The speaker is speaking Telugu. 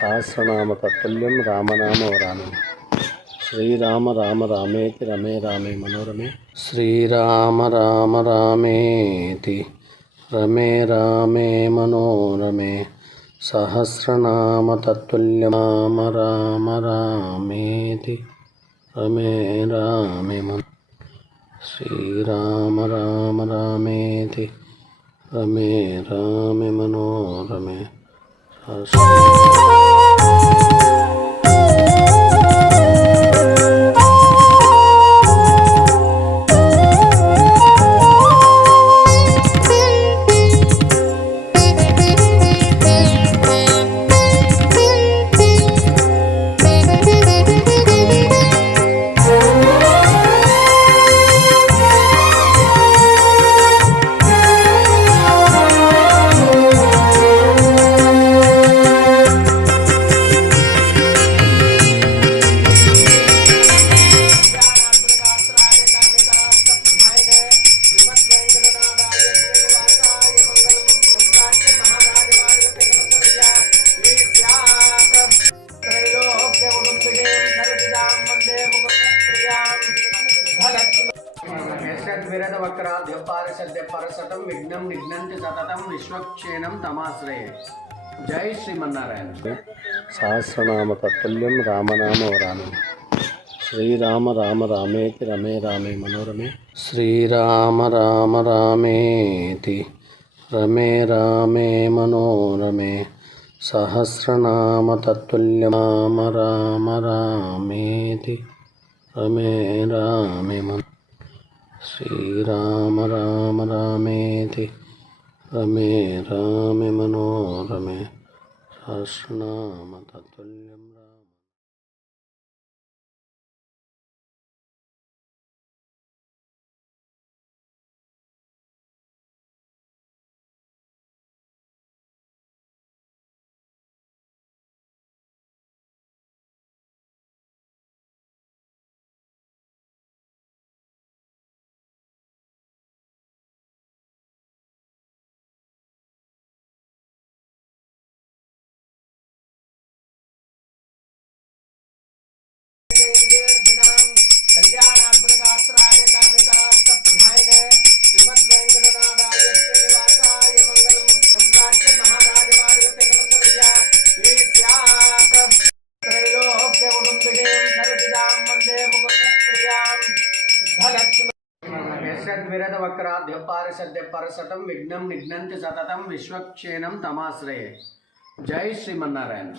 సహస్రనామ తత్తుల్యం రామనామ వరాననం. శ్రీరామ రామ రామేతి రమే రామే మనోరమే. శ్రీరామ రామ రామేతి రమే రామే మనోరమే. సహస్రనామ తత్తుల్యం రామ రామ రామేతి రమే రామే శ్రీరామ రామ రామేతి రమే రామే మనోరమే. వక్రాద్యపారసద్యపరసతం విఘ్నం నిఘ్నంతి సతతం విశ్వక్షేణం తమాశ్రయే. జై శ్రీమన్నారాయణ. సహస్రనామ తత్తుల్యం రామనామ వరాననం. శ్రీరామ రామ రామేతి రమే రామే మనోరమే. శ్రీరామ రామ రామేతి రమే రామే మనోరమే. సహస్రనామ తత్తుల్యం రామ రామ రామేతి రమే రామే శ్రీరామ రామ రామేతి రమే రామే మనోరమే. సహస్రనామ తత్తుల్యం రామ. వక్రాద్యపారసద్యపరసతం విఘ్నం నిఘ్నంతి సతతం విశ్వక్షేణం తమాశ్రయే. జై శ్రీమన్నారాయణ.